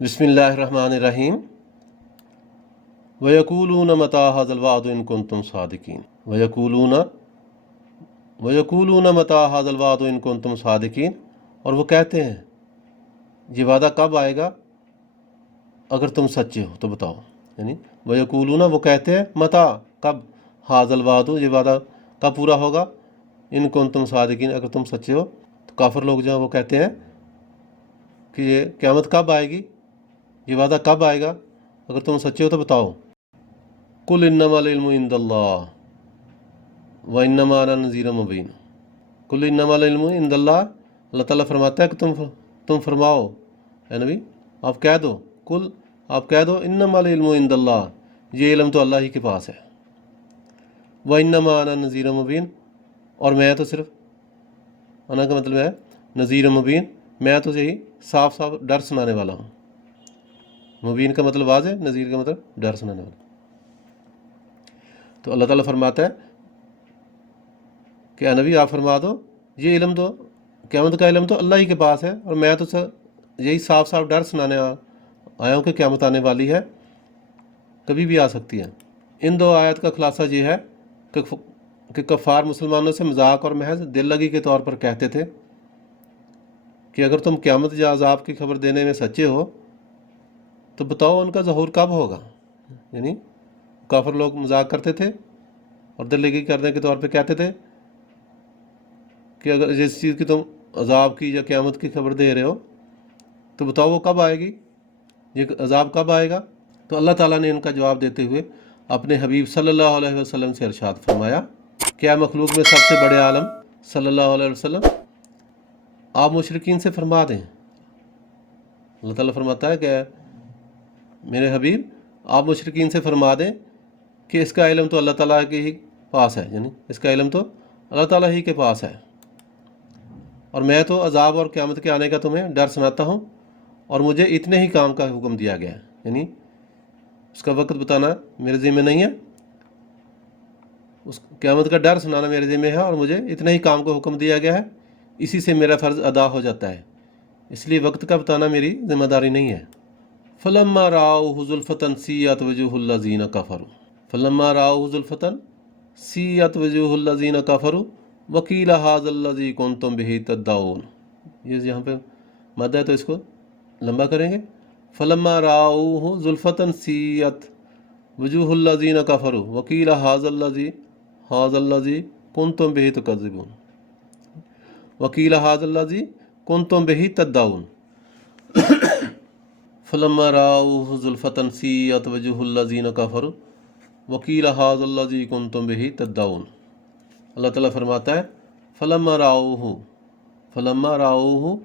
बिस्मिल्लाहिर्रहमानिर्रहीम। वयकूलून मता हाज़ल वादु इन कुंतुम सादिकीन। वयकूलून मता हाज़ल वादु इन कुंतुम सादिकीन। और वो कहते हैं ये वादा कब आएगा अगर तुम सच्चे हो तो बताओ। यानी वयकूलून वो कहते हैं मता कब, हाज़ल वादु ये वादा कब पूरा होगा, इन कुंतुम सादिकीन अगर तुम सच्चे हो। तो काफिर लोग जो हैं वो कहते हैं कि ये क़यामत कब आएगी, ये वादा कब आएगा, अगर तुम सच्चे हो तो बताओ। कुल इन्नमल इल्मु इंदल्लाह व इन्नमा अना नज़ीरुम मुबीन। कुल इन्नमल इल्मु इंदल्लाह, अल्लाह ताला फरमाता है कि तुम फरमाओ, है नबी आप कह दो, कुल आप कह दो इन्नमल इल्मु इंदल्लाह, ये इल्म तो अल्लाह ही के पास है। व इन्नमा अना नज़ीरुम मुबीन, और मैं तो सिर्फ, अना का मतलब है नज़ीरुम मुबीन, मैं तो यही साफ साफ डर सुनाने वाला हूँ। मुबीन का मतलब वाज़ है, नज़ीर का मतलब डर सुनाने वाला। तो अल्लाह ताला फरमाता है कि नबी आप फरमा दो ये इल्म तो, क़यामत का इल्म तो अल्लाह ही के पास है, और मैं तो यही साफ साफ डर सुनाने आया हूँ कि क़यामत आने वाली है, कभी भी आ सकती है। इन दो आयत का खुलासा ये है कि कफ़ार मुसलमानों से मजाक और महज दिल लगी के तौर पर कहते थे कि अगर तुम क़यामत या अज़ाब की खबर देने में सच्चे हो तो बताओ उनका ज़हूर कब होगा। यानी काफिर लोग मजाक करते थे और दिल लगी करने के तौर पे कहते थे कि अगर जिस चीज़ की तुम अज़ाब की या क़यामत की खबर दे रहे हो तो बताओ वो कब आएगी, ये अज़ाब कब आएगा। तो अल्लाह ताला ने इनका जवाब देते हुए अपने हबीब सल्लल्लाहु अलैहि वसल्लम से इरशाद फरमाया, क्या मखलूक में सबसे बड़े आलम सल्लल्लाहु अलैहि वसल्लम, आप मुशरिकीन से फरमा दें। अल्लाह ताला फरमाता है कि मेरे हबीब आप मुशरिकीन से फरमा दें कि इसका इल्म तो अल्लाह ताला के ही पास है, यानी इसका इल्म तो अल्लाह ताला ही के पास है, और मैं तो अज़ाब और क़यामत के आने का तुम्हें डर सुनाता हूँ, और मुझे इतने ही काम का हुक्म दिया गया है। यानी उसका वक्त बताना मेरे ज़िम्मे नहीं है, उस क़यामत का डर सुनाना मेरे ज़िम्मे है, और मुझे इतने ही काम का हुक्म दिया गया है, इसी से मेरा फ़र्ज़ अदा हो जाता है, इसलिए वक्त का बताना मेरी ज़िम्मेदारी नहीं है। फ़लम्मा राअू ज़ुल्फ़तन सीअत वजूहुल लज़ीना कफ़रू। फ़लम्मा राअू ज़ुल्फ़तन सीअत वजूहुल लज़ीना कफ़रू वकील हाज़ल लज़ी कुंतुम बिही तद्दाऊन। ये यहाँ पे मद है तो इसको लंबा करेंगे। फ़लम्मा राअू ज़ुल्फ़तन सीअत वजूहुल लज़ीना कफ़रू वकील हाज़ल लज़ी कुंतुम बिही तुकज़्ज़िबून। वकील हाज़ल लज़ी कुंतुम बिही तद्दाऊन। फ़लम्मा राअू ज़ुल्फ़तन सीअत वजूहुल लज़ीना कफ़रू वकील हाज़ल लज़ी कुंतुम बिही तद्दाऊन। अल्लाह ताला फरमाता है फ़लम्मा राअूहु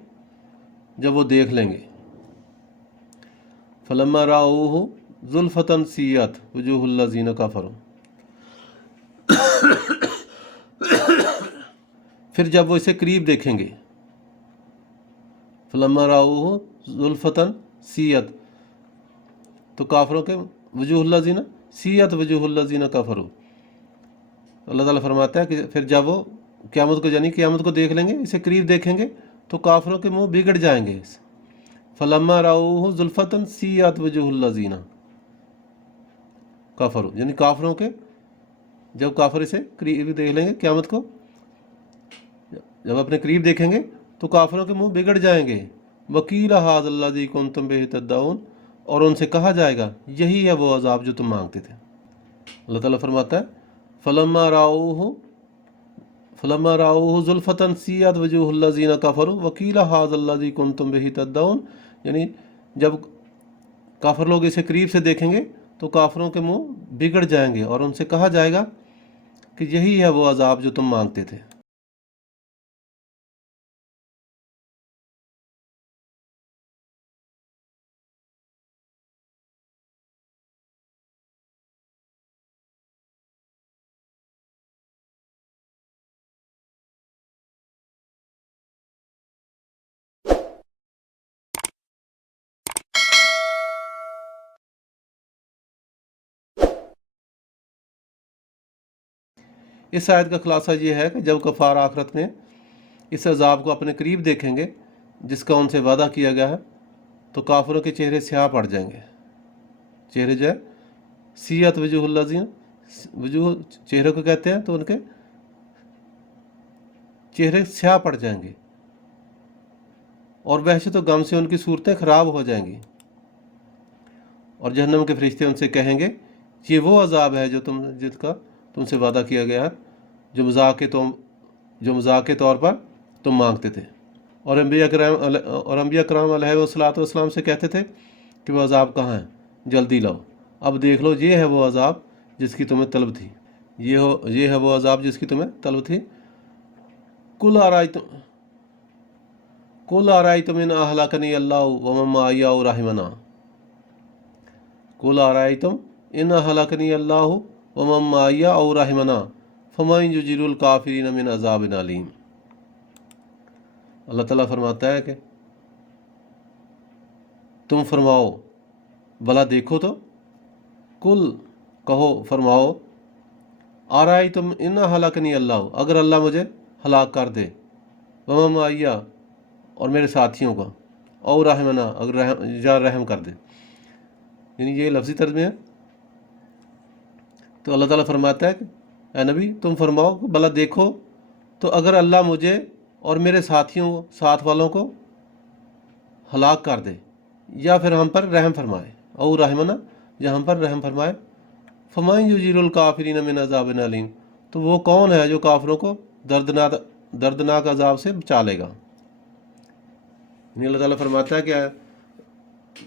जब वो देख लेंगे, फ़लम्मा राअूहु ज़ुल्फ़तन सीअत वजूहुल लज़ीना कफ़रू, फिर जब वो इसे करीब देखेंगे, फ़लम्मा राअूहु ज़ुल्फ़तन सीअत, तो काफिरों के वजूहुल लज़ीना सीअत वजूहुल लज़ीना कफ़रू। अल्लाह ताला फरमाता है कि फिर जब वो क़यामत को, यानी क़यामत को देख लेंगे, इसे करीब देखेंगे, तो काफिरों के मुंह बिगड़ जाएंगे। फ़लम्मा राअूहु ज़ुल्फ़तन सीअत वजूहुल लज़ीना कफ़रू, यानी काफिरों के, जब काफिर इसे करीब देख लेंगे, क़यामत को जब अपने करीब देखेंगे तो काफिरों के मुंह बिगड़ जाएंगे। वकील हाज़ल लज़ी कुंतुम बिही तद्दाऊन, और उनसे कहा जाएगा यही है वो अज़ाब जो तुम मांगते थे। अल्लाह ताला फरमाता है फ़लम्मा राअूहु ज़ुल्फ़तन सीअत वजूहुल लज़ीना कफ़रू वकील हाज़ल लज़ी कुंतुम बिही तद्दाऊन, यानी जब काफिर लोग इसे करीब से देखेंगे तो काफिरों के मुंह बिगड़ जाएंगे, और उनसे कहा जाएगा कि यही है वो अज़ाब जो तुम मांगते थे। इस आयत का खुलासा ये है कि जब कफ़ार आखिरत में इस अज़ाब को अपने करीब देखेंगे जिसका उनसे वादा किया गया है, तो काफिरों के चेहरे स्याह पड़ जाएंगे। चेहरे जो है सियत वजूहुल्लज़ीन, वजूह चेहरे को कहते हैं, तो उनके चेहरे स्याह पड़ जाएंगे और वैसे तो गम से उनकी सूरतें खराब हो जाएंगी। और जहन्नम के फरिश्ते उनसे कहेंगे ये वो अजाब है जो जिसका तुमसे वादा किया गया है, जो मजाक के तौर पर तुम मांगते थे। और अंबिया कराम अलैहिस्सलाम से कहते थे कि वो अजाब कहाँ है, जल्दी लाओ। अब देख लो, ये है वो अजाब जिसकी तुम्हें तलब थी, ये है वो अजाब जिसकी तुम्हें तलब थी। कुल आरायतुम इन अहलकनी अल्लाहु व मन माइया रहमना, कुल आरायतुम इन अहलकनी अल्लाहु व मन माइया रहमना फमन युजिरुल काफिरीन मिन अजाबिन अलीम। अल्लाह ताला फरमाता है कि तुम फरमाओ, भला देखो तो, कुल कहो, फरमाओ, आरायतुम इन अहलकनी अल्लाह, अगर अल्लाह मुझे हलाक कर दे, व मन माइया और मेरे साथियों का, और रहमना अगर रहम कर दे, यानी ये लफ्ज़ी तर्जुमे है। तो अल्लाह ताला फरमाता है कि ए नबी तुम फरमाओ, भला देखो तो अगर अल्लाह मुझे और मेरे साथ वालों को हलाक कर दे या फिर हम पर रहम फरमाए, और रहमना या हम पर रहम फरमाए, फमन युजिरुल काफिरीन मिन अजाबिन अलीम, तो वो कौन है जो काफिरों को दर्दनाक अजाब से बचा लेगा। अल्लाह ताला फरमाता है कि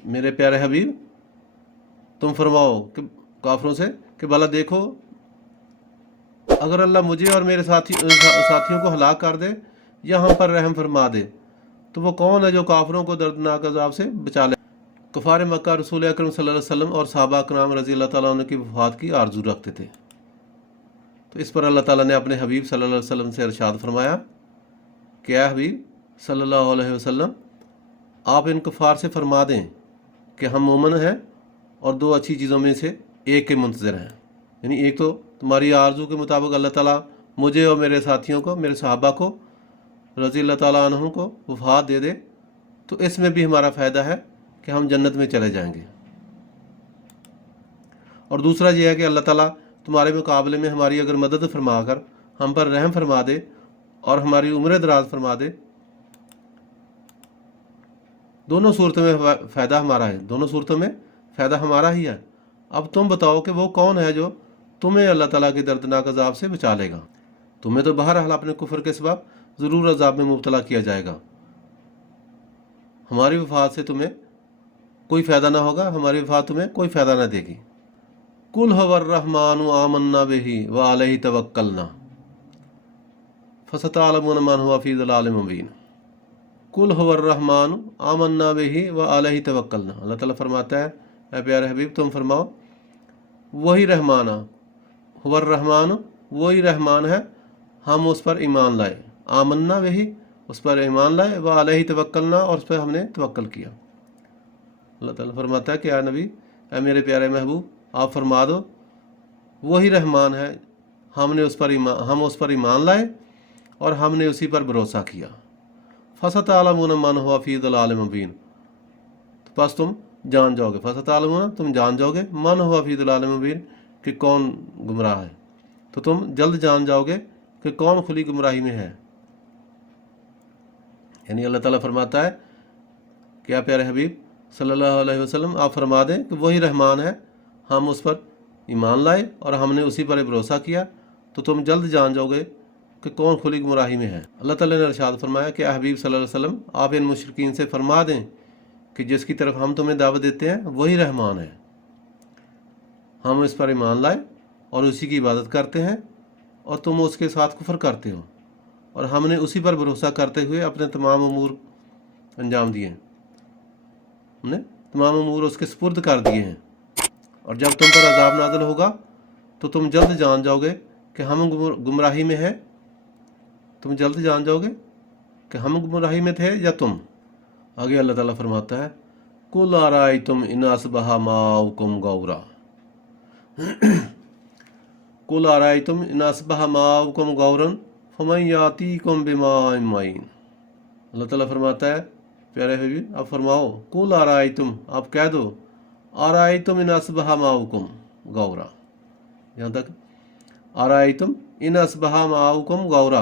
मेरे प्यारे हबीब तुम फरमाओ कि काफिरों से कि भला देखो अगर अल्लाह मुझे और मेरे साथियों को हलाक कर दे या हम पर रहम फरमा दे, तो वो कौन है जो काफिरों को दर्दनाक अजाब से बचा ले। कुफार मक्का रसूल अकरम सल्लल्लाहु अलैहि वसल्लम और सहाबा कराम रज़ी अल्लाह ताला अन्हुम की वफ़ात की आरज़ू रखते थे। तो इस पर अल्लाह ताला ने अपने हबीब सल्लल्लाहु अलैहि वसल्लम से इरशाद फरमाया कि या हबीब सल्लल्लाहु अलैहि वसल्लम, आप इन कुफार से फरमा दें कि हम मोमिन हैं और दो अच्छी चीज़ों में से एक के मुंतज़िर हैं। यानी एक तो तुम्हारी आरज़ू के मुताबिक अल्लाह ताला मुझे और मेरे साथियों को, मेरे सहाबा को रज़ी अल्लाह ताला अन्हुम को वफ़ात दे दे, तो इसमें भी हमारा फ़ायदा है कि हम जन्नत में चले जाएंगे। और दूसरा यह है कि अल्लाह ताला तुम्हारे मुकाबले में हमारी अगर मदद फरमा कर हम पर रहम फरमा दे और हमारी उम्र दराज फरमा दे, दोनों सूरतों में फ़ायदा हमारा है, दोनों सूरतों में फ़ायदा हमारा ही है। अब तुम बताओ कि वो कौन है जो तुम्हें अल्लाह ताला की दर्दनाक अजाब से बचा लेगा। तुम्हें तो बहरहाल अपने कुफर के सबब ज़रूर अजाब में मुब्तला किया जाएगा। हमारी वफ़ात से तुम्हें कोई फ़ायदा ना होगा, हमारी वफ़ात तुम्हें कोई फ़ायदा ना देगी। कुल हुवर रहमानु आमन्ना बिही व अलैहि तवक्कलना फसतअलमुन मन हुवा फी ज़लालिम मुबीन। कुल हुवर रहमानु आमन्ना बिही व अलैहि तवक्कलना, अल्लाह ताला फरमाता है ऐ प्यारे हबीब तुम फरमाओ, वही रहमान, हुवर रहमान, वही रहमान है, हम उस पर ईमान लाए, आमन्ना बिही, उस पर ईमान लाए, व अलैहि तवक्कलना, और उस पर हमने तवक्कल किया। अल्लाह ताला फरमाता है कि या नबी, ऐ मेरे प्यारे महबूब, आप फरमा दो वही रहमान है, हम उस पर ईमान लाए और हमने उसी पर भरोसा किया। फसतअलमुन मन हुवा फी ज़लालिम मुबीन, तो बस तुम जान जाओगे, फसतअलमुन, तुम जान जाओगे, मन हुवा फी ज़लालिम मुबीन, कि कौन गुमराह है, तो तुम जल्द जान जाओगे कि कौन खुली गुमराही में है। यानी अल्लाह ताला फरमाता है कि या प्यारे हबीब सल्लल्लाहु अलैहि वसल्लम, आप फरमा दें कि वही रहमान है, हम उस पर ईमान लाए और हमने उसी पर भरोसा किया, तो तुम जल्द जान जाओगे कि कौन खुली गुमराही में है। अल्लाह ताला ने इरशाद फरमाया कि हबीब सल्लल्लाहु अलैहि वसल्लम, आप इन मुशरिकीन से फरमा दें कि जिसकी तरफ हम तुम्हें दावत देते हैं वही रहमान है, हम इस पर ईमान लाए और उसी की इबादत करते हैं और तुम उसके साथ कुफर करते हो, और हमने उसी पर भरोसा करते हुए अपने तमाम अमूर अंजाम दिए, हमने तमाम अमूर उसके सुपुर्द कर दिए हैं। और जब तुम पर अजाब नाज़िल होगा तो तुम जल्द जान जाओगे कि हम गुमराही में हैं, तुम जल्द जान जाओगे कि हम गुमराही में थे या तुम। आगे अल्लाह ताला फरमाता है कुल अरायतुम इन अस्बहा माउकुम गौरा, कुल अरायतुम इन अस्बहा माउकुम गौरन फमन यातीकुम बिमाइन माइन। अल्लाह ताला फरमाता है प्यारे हबीब आप फरमाओ, कुल आराइतुम, आप कह दो, आराइतुम इन असबहा माउकुम गौरा। यहाँ तक आराइतुम इन असबहा माउकुम गौरा।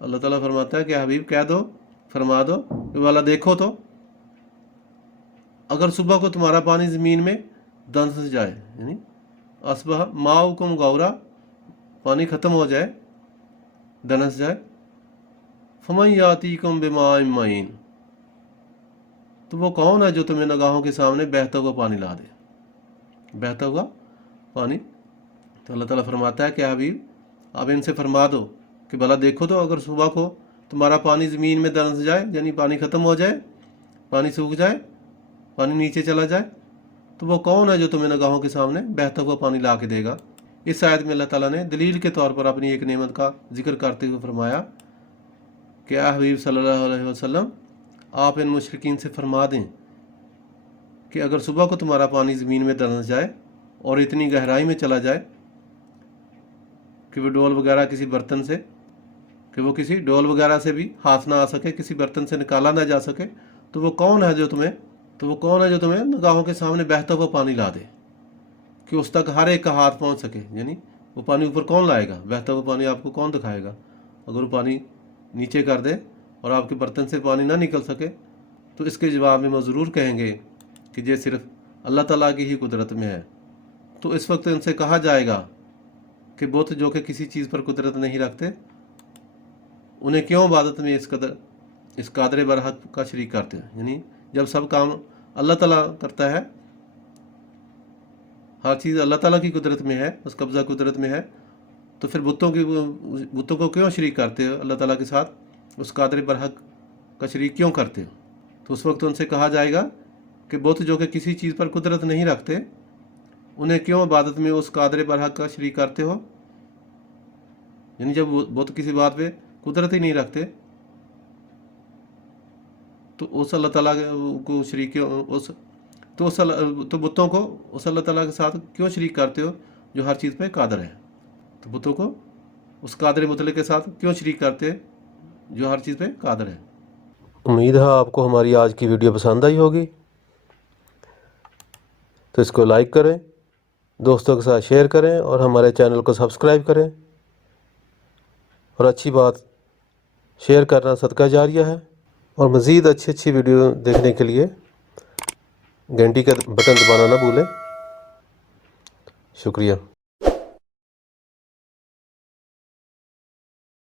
अल्लाह ताला फरमाता है कि हबीब कह दो, फरमा दो कि वाला देखो तो अगर सुबह को तुम्हारा पानी ज़मीन में दंस जाए, यानी असबह माउकुम गौरा, पानी ख़त्म हो जाए, दनस जाए, फमन यातीकुम बिमाइन मईन, तो वो कौन है जो तुम्हें निगाहों के सामने बहता हुआ पानी ला दे, बहता हुआ पानी। तो अल्लाह ताला फरमाता है कि हबीब आप इनसे फरमा दो कि भला देखो तो अगर सुबह को तुम्हारा पानी ज़मीन में दनस जाए, यानी पानी ख़त्म हो जाए, पानी सूख जाए, पानी नीचे चला जाए, तो वो कौन है जो तुम्हें निगाहों के सामने बहता हुआ पानी ला के देगा। इस आयत में अल्लाह ताला ने दलील के तौर पर अपनी एक नेमत का जिक्र करते हुए फरमाया कि या हबीब सल्लल्लाहु अलैहि वसल्लम आप इन मुशरिकीन से फरमा दें कि अगर सुबह को तुम्हारा पानी ज़मीन में दनस जाए और इतनी गहराई में चला जाए कि वो डोल वगैरह किसी बर्तन से, कि वो किसी डोल वगैरह से भी हाथ ना आ सके, किसी बर्तन से निकाला ना जा सके, तो वो कौन है जो तुम्हें निगाहों के सामने बहता हुआ पानी ला दे कि उस तक हर एक का हाथ पहुंच सके। यानी वो पानी ऊपर कौन लाएगा, बहता हुआ पानी आपको कौन दिखाएगा। अगर वो पानी नीचे कर दे और आपके बर्तन से पानी ना निकल सके, तो इसके जवाब में वो ज़रूर कहेंगे कि ये सिर्फ अल्लाह ताला की ही कुदरत में है। तो इस वक्त इनसे कहा जाएगा कि बुत जो कि किसी चीज़ पर कुदरत नहीं रखते, उन्हें क्यों इबादत में इस कादर बरहक का शरीक करते हैं। यानी जब सब काम अल्लाह ताला करता है, हर चीज़ अल्लाह ताला की कुदरत में है, उस कब्ज़ा कुदरत में है, तो फिर बुतों को क्यों शरीक करते हो अल्लाह ताला के साथ, उस कादर बरहक का शरीक क्यों करते हो। तो उस वक्त उनसे कहा जाएगा कि बुत जो कि किसी चीज़ पर कुदरत नहीं रखते, उन्हें क्यों इबादत में उस कादर बरहक का शरीक करते हो। यानी जब बुत किसी बात पे कुदरत ही नहीं रखते, तो उस अल्लाह ताला को शरीक क्यों, तो बुतों को उस अल्लाह ताला के साथ क्यों शरीक करते हो जो हर चीज़ पे कादर है। तो बुतों को उस कादर मुतल्लिक़ के साथ क्यों शरीक करते हैं जो हर चीज़ पे कादर है। उम्मीद है आपको हमारी आज की वीडियो पसंद आई होगी, तो इसको लाइक करें, दोस्तों के साथ शेयर करें और हमारे चैनल को सब्सक्राइब करें। और अच्छी बात, शेयर करना सदका जारिया है। और मज़ीद अच्छी वीडियो देखने के लिए घंटी का बटन दबाना ना भूलें। शुक्रिया।